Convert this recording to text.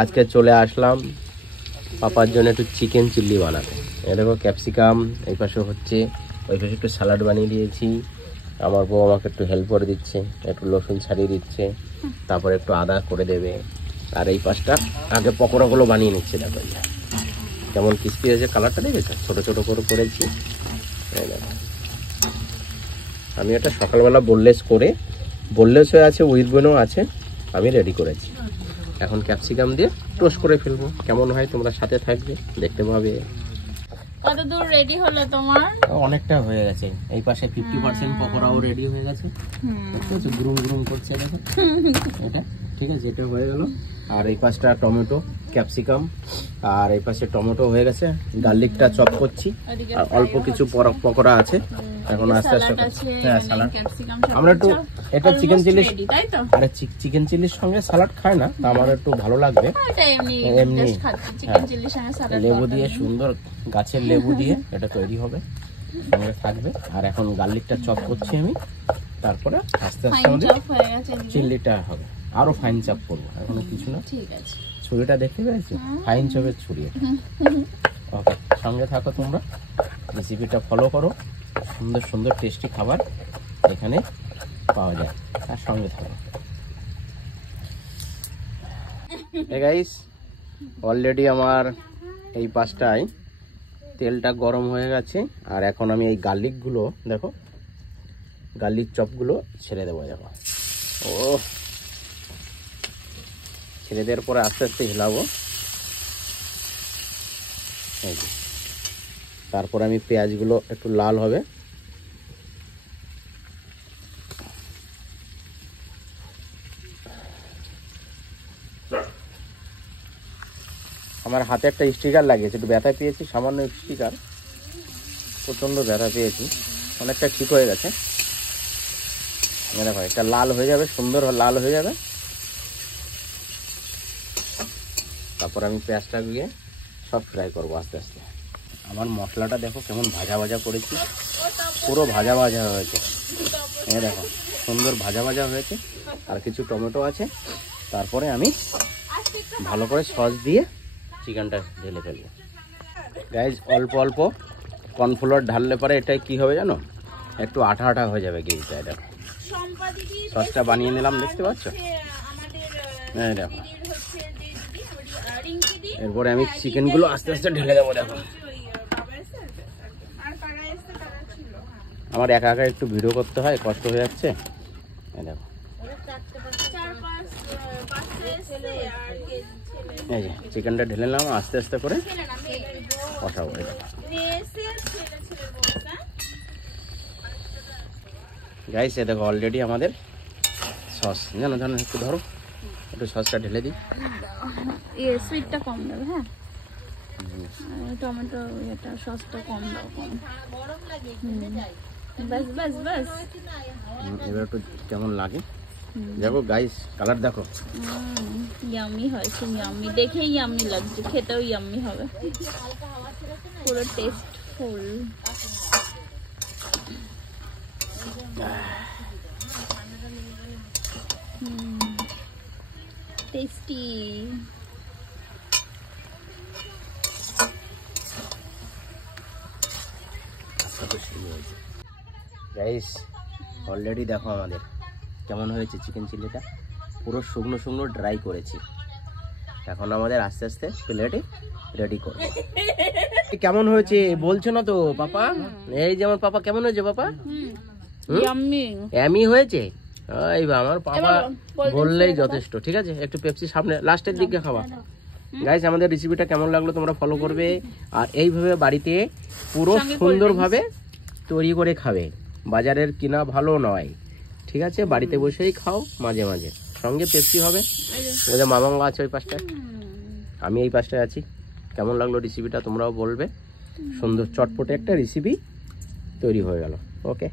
আজকে চলে আসলাম পাপার জন্য একটু চিকেন চিল্লি বানাতে। এই দেখো ক্যাপসিকাম এই পাশে হচ্ছে, ওই পাশে একটু স্যালাড বানিয়ে দিয়েছি। আমার বউ আমাকে একটু হেল্প করে দিচ্ছে, একটু রসুন ছাড়িয়ে দিচ্ছে, তারপরে একটু আদা করে দেবে। আর এই পাশটা আগে পকোড়াগুলো বানিয়ে নিচ্ছে। দেখো কেমন ক্রিস্পি হয়েছে, কালারটা দেখেছো, ছোট ছোট করে করেছি। আমি এটা সকালবেলা বোনলেস হয়ে আছে, উইথ বোনও আছে, আমি রেডি করেছি। এখন ক্যাপসিকাম দিয়ে টোস্ট করে ফেলবো, কেমন হয় তোমরা সাথে থাকবে, দেখতে পাবে। কত দূর রেডি হলো তোমার? অনেকটা হয়ে গেছে, এই পাশে 50% পকোড়াও রেডি হয়ে গেছে। ঠিক আছে, গুরুম গুরুম করছে দেখো এটা। ঠিক আছে, এটা হয়ে গেল। আর এই পাশটা টমেটো, ক্যাপসিকাম, আর এই পাশে টমেটো হয়ে গেছে। গার্লিকটা চপ করছি, আর অল্প কিছু পকোড়া আছে। এখন আস্তে আস্তে, হ্যাঁ স্যালাড। আমরা একটু এটা চিকেন চিলি, আরে চিকেন চিলির সঙ্গে স্যালাড খায় না, আমার একটু ভালো লাগবে এমনি। লেবু দিয়ে, সুন্দর গাছের লেবু দিয়ে এটা তৈরি হবে, সঙ্গে থাকবে। আর এখন গার্লিকটা চপ করছি আমি, তারপরে আস্তে আস্তে আমাদের চিল্লিটা হবে। আরো ফাইন চপ করবো, এখন কিছু না। ঠিক আছে, ছুরিটা দেখতে পেয়েছো, ফাইন চপের ছুরি। ওকে, সঙ্গে থাকো তোমরা, রেসিপিটা ফলো করো। সুন্দর সুন্দর টেস্টি খাবার এখানে পাওয়া যায়, তার সঙ্গে থাকো। গাইস, অলরেডি আমার এই পাশটায় তেলটা গরম হয়ে গেছে। আর এখন আমি এই গার্লিকগুলো, দেখো গার্লিক চপগুলো ছেড়ে দেবো। দেখো, ও ছেড়ে দেওয়ার পরে আস্তে আস্তে হিলাবো। তারপর আমি পেঁয়াজগুলো একটু লাল হবে, আমার হাতে একটা স্টিকার লাগিয়েছে, একটু ব্যথা পেয়েছি, সামান্য স্টিকার, প্রচণ্ড ব্যথা পেয়েছি, অনেকটা ঠিক হয়ে গেছে। দেখো এটা লাল হয়ে যাবে, সুন্দর লাল হয়ে যাবে। তারপর আমি পেঁয়াজটা দিয়ে সব ফ্রাই করবো আস্তে আস্তে। আমার মশলাটা দেখো কেমন ভাজা ভাজা করেছি, পুরো ভাজা ভাজা হয়েছে। দেখো সুন্দর ভাজা ভাজা হয়েছে। আর কিছু টমেটো আছে, তারপরে আমি ভালো করে সস দিয়ে চিকেনটা ঢেলে ফেলবো। গাইজ, অল্প অল্প কর্নফ্লোর ঢাললে পরে এটাই কি হবে জানো, একটু আঠা আঠা হয়ে যাবে গ্রেভিটা। দেখো সসটা বানিয়ে নিলাম, দেখতে পাচ্ছ। হ্যাঁ দেখো, এরপরে আমি চিকেনগুলো আস্তে আস্তে ঢেলে দেবো। দেখো আমার একা একা একটু ভিডিও করতে হয়, কষ্ট হয়ে যাচ্ছে। দেখো এই যে চিকেনটা ঢেলে নিলাম, আস্তে আস্তে করে কষাবো। গাইস, এ দেখো অলরেডি আমাদের সস, জানো জানো, একটু ধরো, একটু সসটা ঢেলে দিই। সুইটটা কম দেবে, হ্যাঁ, টমেটো এটা সসটা কম দাও, কম। বাস বাস বাস, এবার একটু কেমন লাগে দেখো গাইস, কালার দেখো, ইয়াম্মি হয়েছে, ইয়াম্মি, দেখেই ইয়াম্মি লাগছে, খেতেও ইয়াম্মি হবে, পুরো টেস্টফুল। টেস্টি। গাইস, অলরেডি দেখো আমাদের কেমন হয়েছে চিকেন চিল্লিটা, পুরো শুকনো শুকনো ড্রাই করেছি। এখন আমাদের আস্তে আস্তে প্লেটে রেডি করব। কেমন হয়েছে বলছো না তো পাপা? এই যেমন পাপা, কেমন হয়েছে পাপা? ইয়াম্মি, ইয়াম্মি হয়েছে। এই আমার পাপা বললেই যথেষ্ট। ঠিক আছে, একটু পেপসি সামনে লাস্টের দিকে খাওয়া। গাইস, আমাদের রেসিপিটা কেমন লাগলো তোমরা ফলো করবে, আর এইভাবে বাড়িতে পুরো সুন্দরভাবে তৈরি করে খাবে। বাজারের কিনা ভালো নয়, ঠিক আছে, বাড়িতে বসেই খাও, মাঝে মাঝে সঙ্গে পেপসি হবে। ওই যে মামাঙ্গা আছে ওই পাশটায়, আমি এই পাশটায় আছি। কেমন লাগলো রেসিপিটা তোমরাও বলবে। সুন্দর চটপটে একটা রেসিপি তৈরি হয়ে গেল। ওকে।